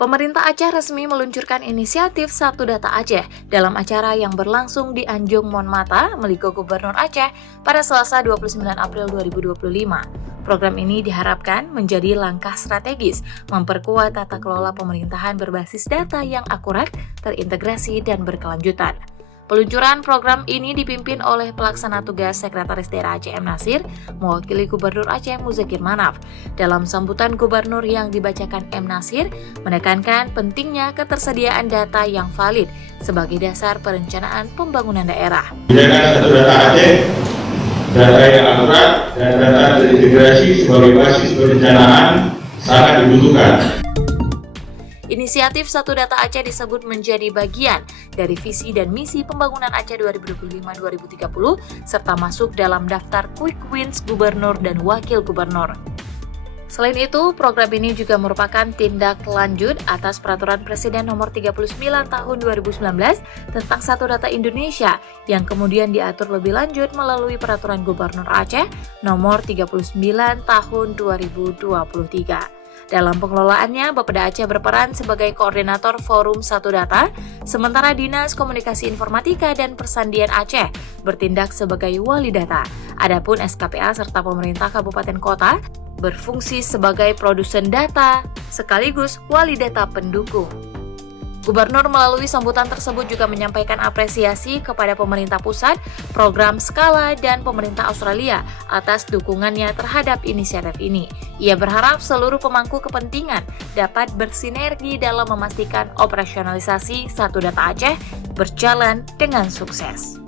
Pemerintah Aceh resmi meluncurkan inisiatif Satu Data Aceh dalam acara yang berlangsung di Anjung Monmata, milik Gubernur Aceh pada Selasa 29 April 2025. Program ini diharapkan menjadi langkah strategis memperkuat tata kelola pemerintahan berbasis data yang akurat, terintegrasi, dan berkelanjutan. Peluncuran program ini dipimpin oleh Pelaksana Tugas Sekretaris Daerah Aceh M. Nasir, mewakili Gubernur Aceh Muzakir Manaf. Dalam sambutan Gubernur yang dibacakan M. Nasir, menekankan pentingnya ketersediaan data yang valid sebagai dasar perencanaan pembangunan daerah. Menjadikan Satu Data Aceh, data yang akurat dan data terintegrasi sebagai basis perencanaan sangat dibutuhkan. Inisiatif Satu Data Aceh disebut menjadi bagian dari visi dan misi pembangunan Aceh 2025-2030 serta masuk dalam daftar Quick Wins Gubernur dan Wakil Gubernur. Selain itu, program ini juga merupakan tindak lanjut atas Peraturan Presiden Nomor 39 Tahun 2019 tentang Satu Data Indonesia yang kemudian diatur lebih lanjut melalui Peraturan Gubernur Aceh Nomor 39 Tahun 2023. Dalam pengelolaannya, Bapeda Aceh berperan sebagai koordinator Forum Satu Data, sementara Dinas Komunikasi Informatika dan Persandian Aceh bertindak sebagai wali data. Adapun SKPA serta pemerintah kabupaten kota berfungsi sebagai produsen data sekaligus wali data pendukung. Gubernur melalui sambutan tersebut juga menyampaikan apresiasi kepada pemerintah pusat, program skala, dan pemerintah Australia atas dukungannya terhadap inisiatif ini. Ia berharap seluruh pemangku kepentingan dapat bersinergi dalam memastikan operasionalisasi Satu Data Aceh berjalan dengan sukses.